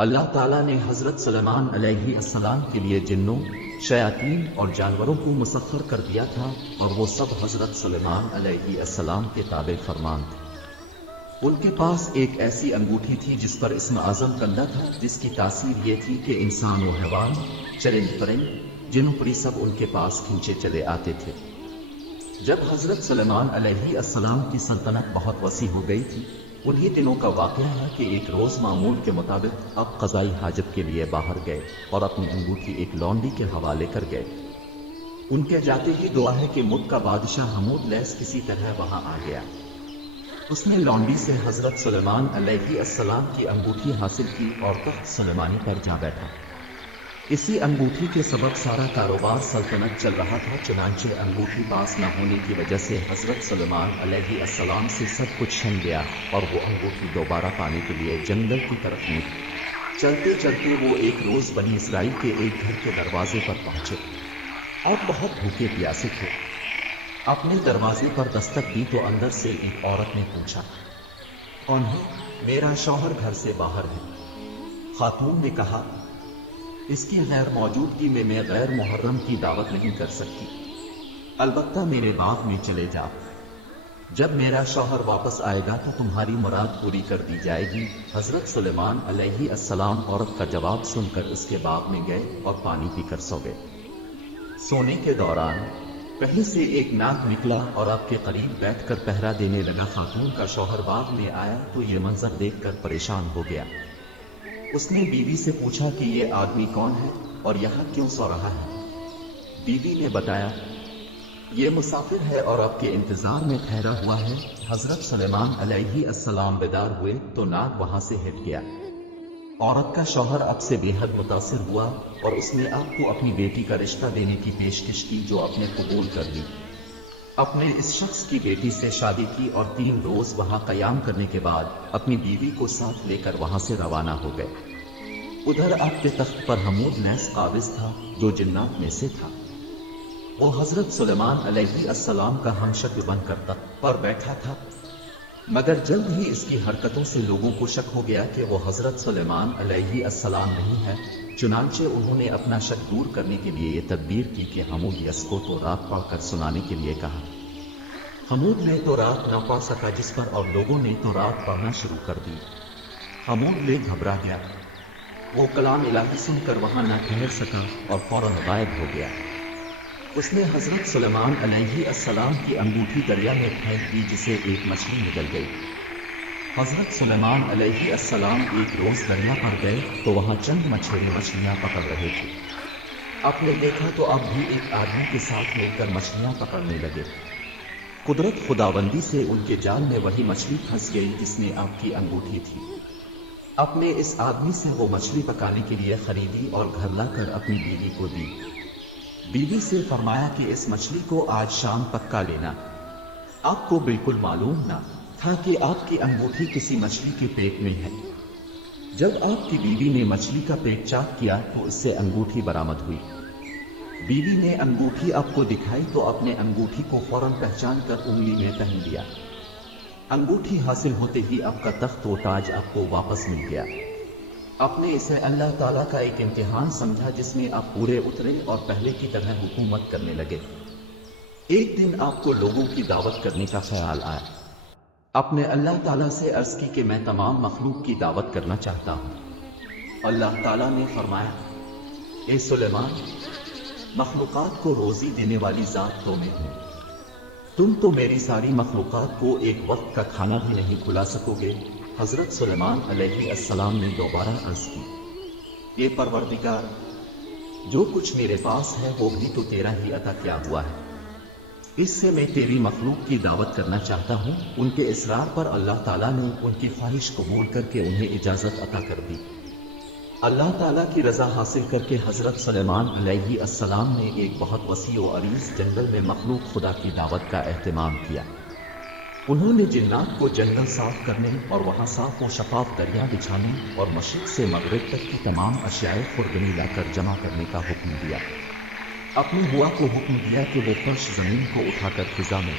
اللہ تعالیٰ نے حضرت سلیمان علیہ السلام کے لیے جنوں، شیاطین اور جانوروں کو مسخر کر دیا تھا، اور وہ سب حضرت سلیمان علیہ السلام کے تابع فرمان تھے۔ ان کے پاس ایک ایسی انگوٹھی تھی جس پر اسم اعظم کندہ تھا، جس کی تاثیر یہ تھی کہ انسان و حیوان، چرند پرند، جن پری سب ان کے پاس کھینچے چلے آتے تھے۔ جب حضرت سلیمان علیہ السلام کی سلطنت بہت وسیع ہو گئی تھی، انہی دنوں کا واقعہ ہے کہ ایک روز معمول کے مطابق اب قضائی حاجت کے لیے باہر گئے اور اپنی انگوٹھی ایک لونڈی کے حوالے کر گئے۔ ان کے جاتے ہی دعا ہے کہ ملک کا بادشاہ حمود لیس کسی طرح وہاں آ گیا۔ اس نے لونڈی سے حضرت سلیمان علیہ السلام کی انگوٹھی حاصل کی اور تخت سلیمانی پر جا بیٹھا۔ اسی انگوٹھی کے سبب سارا کاروبار سلطنت چل رہا تھا، چنانچہ انگوٹھی پاس نہ ہونے کی وجہ سے حضرت سلیمان علیہ السلام سے سب کچھ چھن گیا، اور وہ انگوٹھی دوبارہ پانے کے لیے جنگل کی طرف نکلے۔ چلتے چلتے وہ ایک روز بنی اسرائیل کے ایک گھر کے دروازے پر پہنچے اور بہت بھوکے پیاسے تھے۔ اپنے دروازے پر دستک دی تو اندر سے ایک عورت نے پوچھا، کون ہے؟ میرا شوہر گھر سے باہر ہے۔ خاتون نے کہا، اس کی غیر موجودگی میں غیر محرم کی دعوت نہیں کر سکتی، البتہ میرے باغ میں چلے جاؤ، جب میرا شوہر واپس آئے گا تو تمہاری مراد پوری کر دی جائے گی۔ حضرت سلیمان علیہ السلام عورت کا جواب سن کر اس کے باغ میں گئے اور پانی پی کر سو گئے۔ سونے کے دوران کہیں سے ایک ناگ نکلا اور آپ کے قریب بیٹھ کر پہرا دینے لگا۔ خاتون کا شوہر باغ میں آیا تو یہ منظر دیکھ کر پریشان ہو گیا۔ اس نے بیوی سے پوچھا کہ یہ آدمی کون ہے اور یہاں کیوں سو رہا ہے؟ بیوی نے بتایا، یہ مسافر ہے اور آپ کے انتظار میں ٹھہرا ہوا ہے۔ حضرت سلیمان علیہ السلام بیدار ہوئے تو ناگ وہاں سے ہٹ گیا۔ عورت کا شوہر اب سے بے حد متاثر ہوا اور اس نے آپ کو اپنی بیٹی کا رشتہ دینے کی پیشکش کی، جو آپ نے قبول کر لی۔ اپنے اس شخص کی بیٹی سے شادی کی اور 3 روز وہاں قیام کرنے کے بعد اپنی بیوی کو ساتھ لے کر وہاں سے روانہ ہو گئے۔ ادھر آپ کے تخت پر حمود نیس قابض تھا، جو جنات میں سے تھا۔ وہ حضرت سلیمان علیہ السلام کا ہمشکل بن کر تخت پر بیٹھا تھا، مگر جلد ہی اس کی حرکتوں سے لوگوں کو شک ہو گیا کہ وہ حضرت سلیمان علیہ السلام نہیں ہے۔ چنانچہ انہوں نے اپنا شک دور کرنے کے لیے یہ تدبیر کی کہ حمود یس کو تو رات پڑھ کر سنانے کے لیے کہا۔ حمود نے تو رات نہ پڑھ سکا، جس پر اور لوگوں نے تو رات پڑھنا شروع کر دی۔ حمود میں گھبرا گیا، وہ کلام الہی سن کر وہاں نہ ٹھہر سکا اور فوراً غائب ہو گیا۔ اس نے حضرت سلیمان علیہ السلام کی انگوٹھی دریا میں پھینک دی، جسے ایک مچھلی نگل گئی۔ حضرت سلیمان علیہ السلام ایک روز دریا پر گئے تو وہاں چند مچھلی مچھلیاں پکڑ رہے تھے۔ آپ نے دیکھا تو اب بھی ایک آدمی کے ساتھ مل کر مچھلیاں پکڑنے لگے۔ قدرت خداوندی سے ان کے جال میں وہی مچھلی پھنس گئی جس میں آپ کی انگوٹھی تھی۔ آپ نے اس آدمی سے وہ مچھلی پکانے کے لیے خریدی اور گھر لا کر اپنی بیوی کو دی۔ بیوی سے فرمایا کہ اس مچھلی کو آج شام پکا لینا۔ آپ کو بالکل معلوم نہ تھا کہ آپ کی انگوٹھی کسی مچھلی کے پیٹ میں ہے۔ جب آپ کی بیوی نے مچھلی کا پیٹ چاک کیا تو اس سے انگوٹھی برآمد ہوئی۔ بیوی نے انگوٹھی آپ کو دکھائی تو اپنے انگوٹھی کو فوراً پہچان کر انگلی میں پہن لیا۔ انگوٹھی حاصل ہوتے ہی آپ کا تخت و تاج آپ کو واپس مل گیا۔ آپ نے اسے اللہ تعالیٰ کا ایک امتحان سمجھا، جس میں آپ پورے اترے اور پہلے کی طرح حکومت کرنے لگے۔ ایک دن آپ کو لوگوں کی دعوت کرنے کا خیال آیا۔ آپ نے اللہ تعالیٰ سے عرض کی کہ میں تمام مخلوق کی دعوت کرنا چاہتا ہوں۔ اللہ تعالیٰ نے فرمایا، اے سلیمان، مخلوقات کو روزی دینے والی ذات تو میں ہوں، تم تو میری ساری مخلوقات کو ایک وقت کا کھانا بھی نہیں کھلا سکو گے۔ حضرت سلیمان علیہ السلام نے دوبارہ عرض کی، اے پروردگار، جو کچھ میرے پاس ہے وہ بھی تو تیرا ہی عطا کیا ہوا ہے، اس سے میں تیری مخلوق کی دعوت کرنا چاہتا ہوں۔ ان کے اصرار پر اللہ تعالیٰ نے ان کی خواہش قبول کر کے انہیں اجازت عطا کر دی۔ اللہ تعالیٰ کی رضا حاصل کر کے حضرت سلیمان علیہ السلام نے ایک بہت وسیع و عریض جنگل میں مخلوق خدا کی دعوت کا اہتمام کیا۔ انہوں نے جنات کو جنگل صاف کرنے اور وہاں صاف و شفاف دریا بچھانے اور مشرق سے مغرب تک کی تمام اشیاء خوردنی لا کر جمع کرنے کا حکم دیا۔ اپنی ہوا کو حکم دیا کہ وہ فرش زمین کو اٹھا کر فضا میں